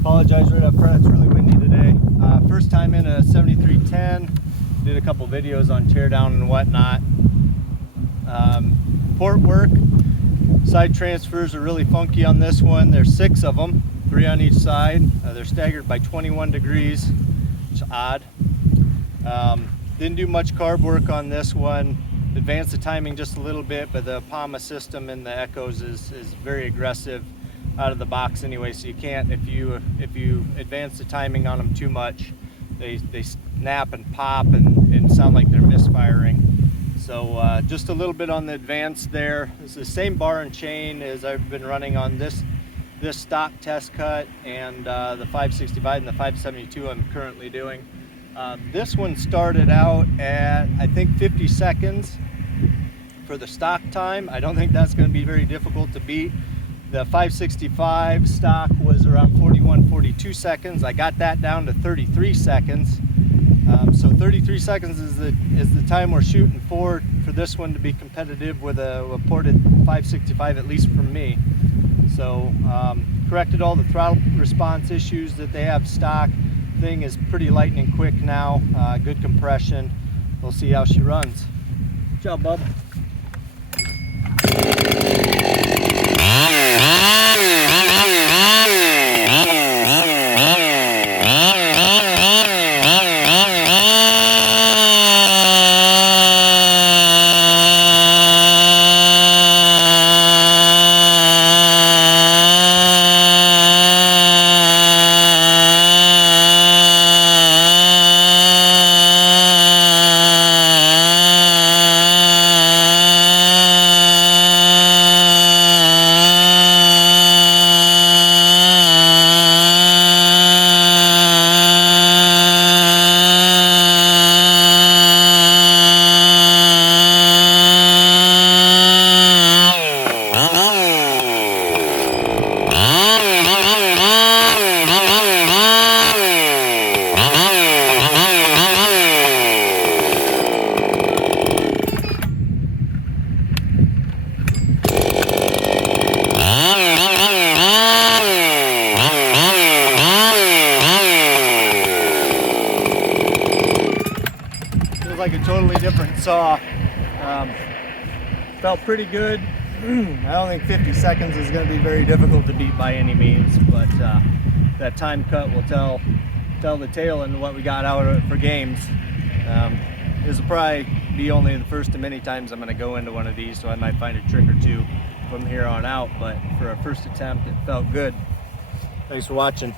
Apologize right up front, it's really windy today. First time in a 7310. Did a couple videos on teardown and whatnot. Port work. Side transfers are really funky on this one. There's 6 of them, 3 on each side. They're staggered by 21 degrees, which is odd. Didn't do much carb work on this one. Advanced the timing just a little bit, but the PAMA system in the Echoes is very aggressive out of the box anyway, so you can't, if you advance the timing on them too much, they snap and pop and sound like they're misfiring. So just a little bit on the advance there. It's the same bar and chain as I've been running on this stock test cut and the 565 and the 572 I'm currently doing. This one started out at, I think, 50 seconds for the stock time. I don't think that's going to be very difficult to beat. The 565 stock was around 42 seconds. I got that down to 33 seconds. So 33 seconds is the time we're shooting for this one to be competitive with a ported 565, at least from me. So corrected all the throttle response issues that they have stock. Thing is pretty lightning quick now. Good compression. We'll see how she runs. Good job, bub. Like a totally different saw. Felt pretty good. I don't think 50 seconds is going to be very difficult to beat by any means, but that time cut will tell the tale and what we got out of it for games. This will probably be only the first of many times I'm going to go into one of these, so I might find a trick or two from here on out, but for a first attempt it felt good. Thanks for watching.